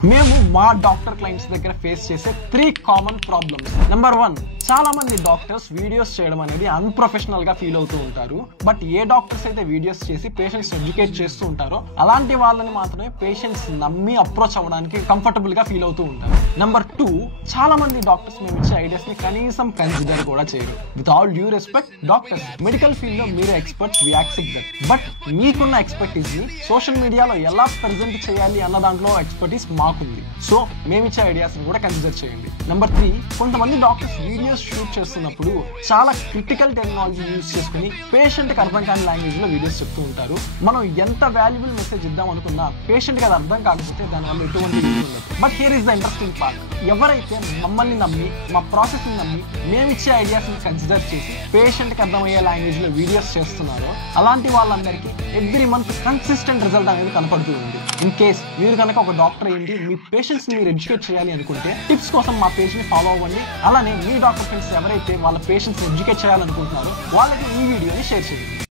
మేము మా doctor clients దగ్గర ఫేస్ చేసే 3 కామన్ ప్రాబ్లమ్స్. నెంబర్ 1, చాలా మంది డాక్టర్స్ వీడియోస్ చేయడం అనేది అన్ప్రొఫెషనల్ గా ఫీల్ అవుతూ ఉంటారు. బట్ ఏ డాక్టర్స్ అయితే వీడియోస్ చేసి పేషెంట్స్ ఎడ్యుకేట్ చేస్తూ ఉంటారో అలాంటి వాళ్ళని మాత్రమే పేషెంట్స్ నమ్మి అప్రోచ్ అవ్వడానికి కంఫర్టబుల్ గా ఫీల్ అవుతూ ఉంటారు. నెంబర్ 2, చాలా మంది డాక్టర్స్ మేము ఇచ్చే ఐడియాస్ ని కనీసం కన్సిడర్ కూడా చేయరు. With all due respect, doctors medical field లో మీరు experts, we accept that. But మీకున్న ఎక్స్పర్టీస్ ని సోషల్ మీడియాలో ఎలా ప్రెజెంట్ చేయాలి అన్న దాంట్లో ఎక్స్పర్టీస్ మాకుంది. సో మేమిచ్చే ఐడియాస్ ని కూడా కన్సిడర్ చేయండి. నెంబర్ 3, కొంతమంది డాక్టర్స్ వీడియోస్ షూట్ చేస్తున్నప్పుడు చాలా క్రిటికల్ టెక్నాలజీ యూజ్ చేసుకుని పేషెంట్ కి అర్థం కాని లాంగ్వేజ్ లో వీడియోస్ చెప్తూ ఉంటారు. మనం ఎంత వాల్యుబుల్ మెసేజ్ ఇద్దాం అనుకున్నా పేషెంట్ కి అది అర్థం కాకపోతే దానివల్ల ఎటువంటి యూజ్ ఉండదు. But here is the interesting part. ఎవరైతే మమ్మల్ని నమ్మి, మా ప్రాసెస్ ని నమ్మి, మేమిచ్చే ఐడియాస్ ని కన్సిడర్ చేసి పేషెంట్ కి అర్థమయ్యే లాంగ్వేజ్ లో వీడియోస్ చేస్తున్నారో అలాంటి వాళ్ళందరికీ ఎవ్రీ మంత్ కన్సిస్టెంట్ రిజల్ట్ అనేది కనపడుతూ ఉంది. ఇన్ కేస్ మీరు కనుక ఒక డాక్టర్ ఏంటి, మీ పేషెంట్స్ ని మీరు ఎడ్యుకేట్ చేయాలి అనుకుంటే టిప్స్ కోసం మా పేజ్ ని ఫాలో అవ్వండి. అలానే మీ డాక్టర్ ఫ్రెండ్స్ ఎవరైతే వాళ్ళ పేషెంట్స్ ని ఎడ్యుకేట్ చేయాలనుకుంటున్నారో వాళ్ళకి ఈ వీడియోని షేర్ చేయండి.